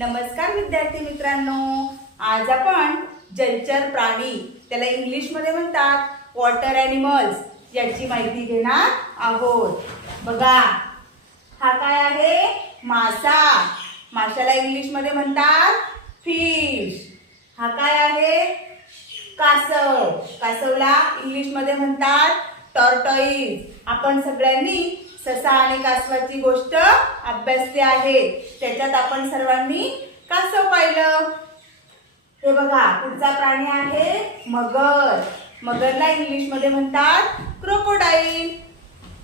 नमस्कार विद्यार्थी मित्रांनो, आज आपण जलचर प्राणी त्याला इंग्लिश मध्ये म्हणतात वॉटर ॲनिमल्स याची माहिती घेणार आहोत। बघा, हा काय आहे? मासा। माशाला इंग्लिश मध्ये म्हणतात फिश। हा काय आहे? कासव। कासवला इंग्लिश मध्ये म्हणतात टॉर्टोइज। आपण सगळ्यांनी ससा आणि कासवाची गोष्ट अभ्यासली आहे। त्याच्यात आपण सर्वांनी कासव पाहिलं। हे बघा, पुढचा प्राणी आहे मगर। मगरला इंग्लिश मध्ये म्हणतात क्रोकोडाईल।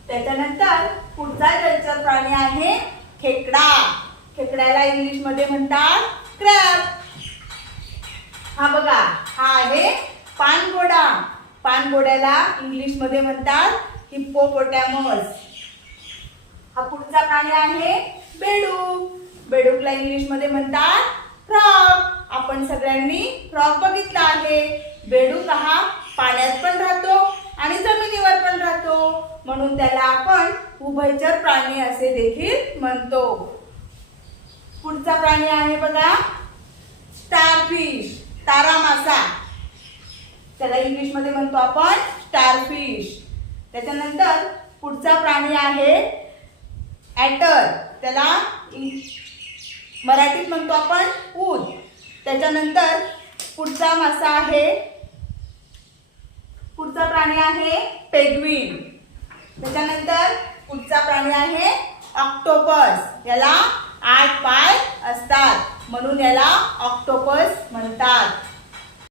त्याच्यानंतर पुढचा जलचर प्राणी आहे खेकडा। खेकड्याला इंग्लिश मध्ये म्हणतात क्रॅब। हा बघा, हा आहे पाणघोडा। पाणघोड्याला इंग्लिश मध्ये म्हणतात हिप्पोपोटॅमस। हा पुढचा प्राणी आहे बेडूक। बेडूकला इंग्लिश मध्ये म्हणतात फ्रॉग। आपण सगळ्यांनी फ्रॉग बघितला आहे। बेडूक हा पाण्यात पण राहतो आणि जमिनीवर पण राहतो, म्हणून त्याला आपण उभयचर प्राणी असे देखील म्हणतो। पुढचा प्राणी आहे बघा स्टारफिश, तारा मासा। त्याला इंग्लिश मध्ये म्हणतो आपण स्टारफिश। त्याच्यानंतर पुढचा प्राणी आहे ॲटर। त्याला मराठीत म्हणतो आपण ऊद। त्याच्यानंतर पुढचा प्राणी आहे पेंग्विन। त्याच्यानंतर पुढचा प्राणी आहे ऑक्टोपस। याला 8 पाय असतात, म्हणून याला ऑक्टोपस म्हणतात।